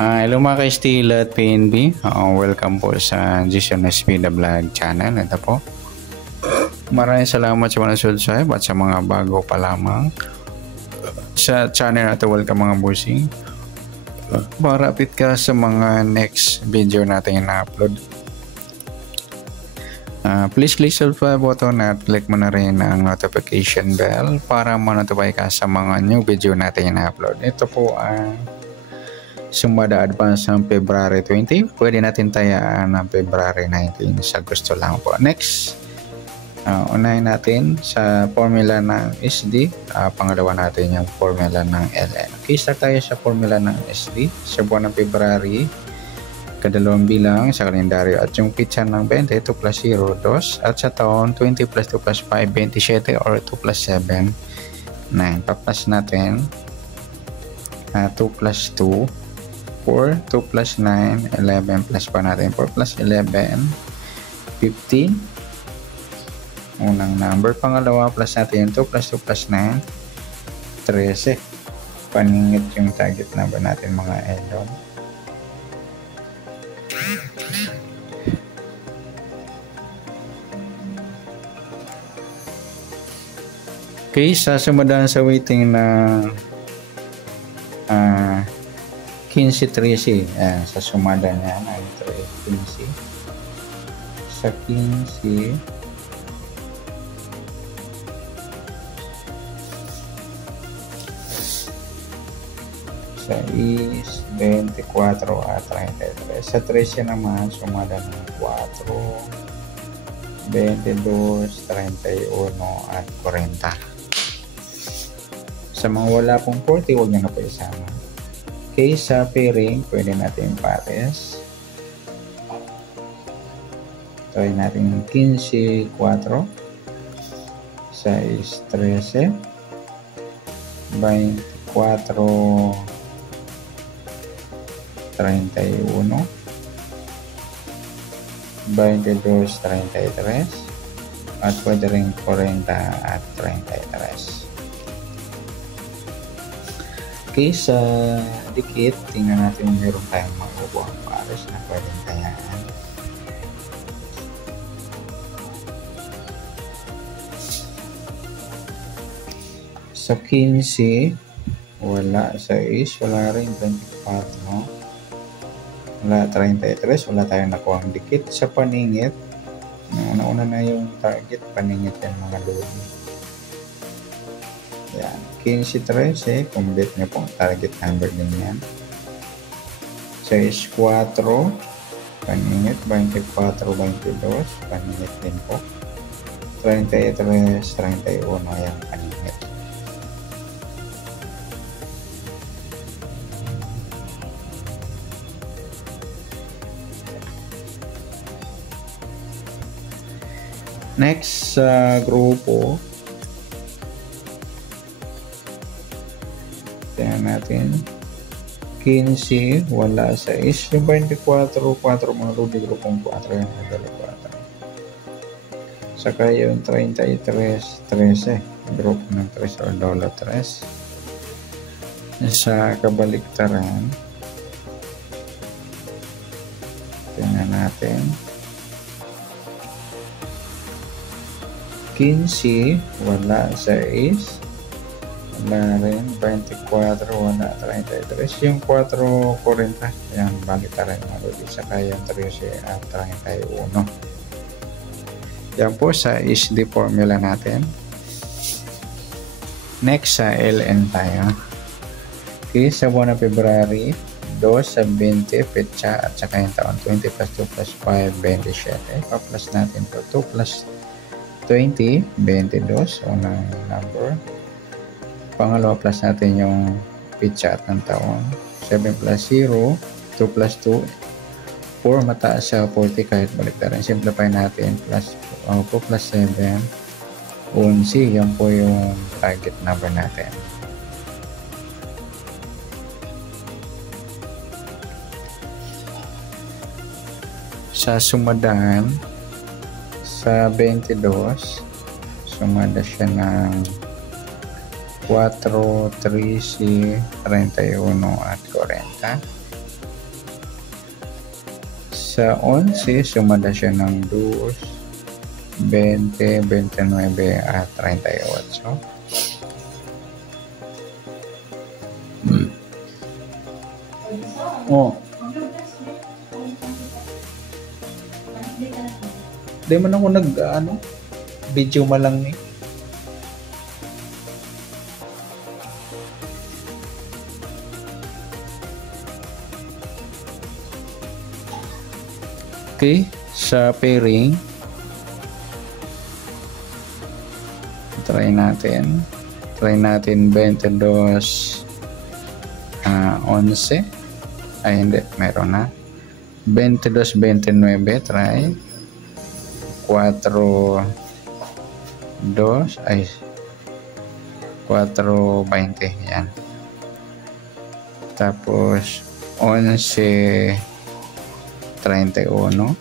Hello mga ka-Stila at PNB. Welcome po sa Jason Espida Vlog channel. Ito po. Maraming salamat sa mga subscribe at sa mga bago pa lamang sa channel na ito. Welcome mga bossing. Para update ka sa mga next video natin na upload. Please click subscribe button at click mo na rin ang notification bell para ma-notify ka sa mga new video natin na upload. Ito po ang Sumada Advance ng February 20. Pwede natin tayaan ng February 19 sa gusto lang po. Next, unahin natin sa formula ng SD. Pangalawa natin yung formula ng LN. Okay, start tayo sa formula ng SD. Sa buwan ng February, kadalawang bilang sa kalendaryo at yung pitsa ng 20, 2 plus 0, 2. At sa taon, 20 plus 2 plus 5, 27 or 2 plus 7, 9. Pa-plus natin, 2 plus 2, 4, 2 plus 9, 11 plus pa natin 4 plus 11, 15. Unang number. Pangalawa, plus natin 2 plus 2 plus 9, 13. Paningit yung target number natin mga idol. Okay, sasamudan sa waiting na 15-13. Sa sumada niya ng 15. Sa 15 sa is 24 at 33. Sa 13 naman sumada ng 4, 22, 31 at 40. Sa mga wala pong 40, huwag nyo na po isama. Okay, sa pairing, pwede natin pares. Try natin 15, 4, 6, 13, 24, 31, 22, 33, at pwede rin 40 at 33. Okay, sa dikit, tingnan natin kung meron tayong makukuha ang pares na pwedeng tayaan. Sa 15, wala. Sa is, wala rin. 24, wala. 33, wala tayong nakuha ang dikit. Sa paningit, una na yung target, paningit yan mga lodi. Yan, 15-13, complete nyo pong target number din yan. 6-4, paningit, 24-22, paningit din po. 33-31, yan, paningit. Next sa grupo, tingnan natin 15, wala. 6, yung 24, 4 mga lodi, grupong 4 yung modelo 4. Saka yung 33, 13, grupo ng 3 or dollar 3. Sa kabaliktaran, tingnan natin 15, wala. 6, wala rin. 24, wala. 33, yung 4, 40, yan, balik tayo mga lodi. Saka yung 13 at 31. Yan po sa SD formula natin. Next sa LN tayo. Okay, sa buwan ng February, 2 sa 20, petsa at saka yung taon, 20 plus 2 plus 5, 27. Pa-plus natin to 2 plus 20, 22, unang number. Pangalawa, plus natin yung pitsa at ng taon. 7 plus 0, 2 plus 2, 4, mataas sa 40 kahit baliktaran. Simplify natin, plus 2 plus 7, 11. Yan po yung target number natin. Sa sumadaan, sa 22, sumada siya ng 4, 13, 31 at 40. Sa 11 sumada siya ng 2, 20, 29 at 38. Oh. Di man ako video malang ni. Okay, sa pairing try natin 22 11. Ay hindi, meron na 22, 29 try 4, 2 ay 4, 20 yan. Tapos 11, 31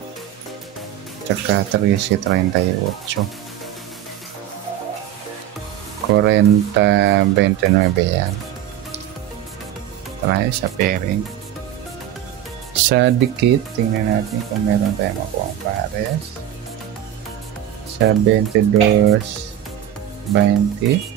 tsaka 13, 38 40, 29 yan. Try sa pairing. Sa dikit, tingnan natin kung meron tayong makuha pares. Sa 22, 20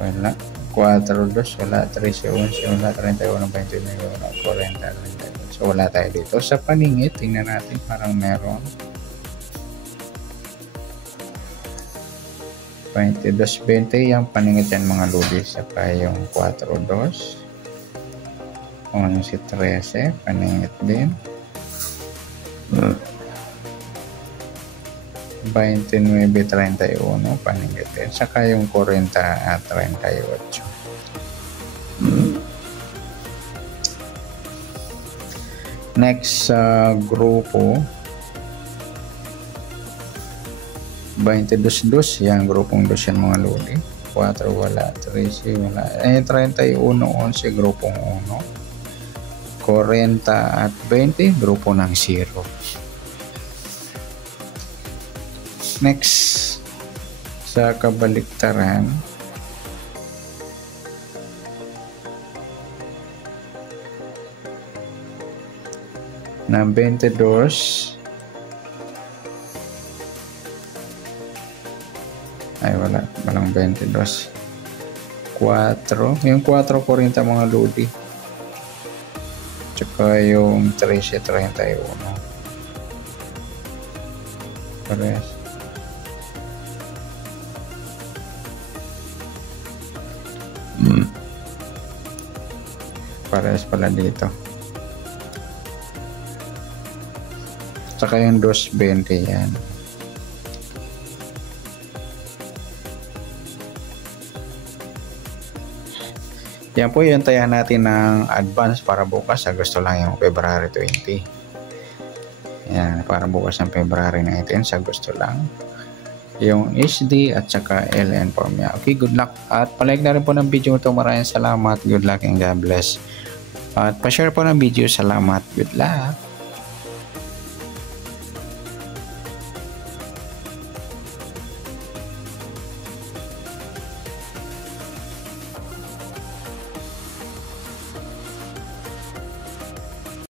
wala, 4, 2 wala, 13, 11 wala, 31, 29 wala, 40, 38. So wala tayo dito. Sa paningit, tingnan natin parang meron 22, 20 yung paningit yan mga lodi. Saka yung 4, 2 11, 13 paningit din. 29, 31 paningit din. Saka yung 40 at 38. Next sa grupo 22 yan, grupong 2 yan mga lodi. 4 wala, 13 wala, 31, 11 grupong 1, 40 at 20 grupo ng 0. Next sa kabaliktaran na 22 ay walang 22, 4 yung 4, 40 mga lodi tsaka yung 13, 31 pares. Pares pala dito tsaka yung 220 yan. Yan po yung tayahan natin ng advance para bukas. Sa gusto lang yung February 20. Yan, para bukas ng February 19. Sa gusto lang. Yung HD at saka LN formula. Okay, good luck. At palike na rin po ng video ito. Maraming salamat. Good luck and God bless. At pa-share po ng video. Salamat. Good luck.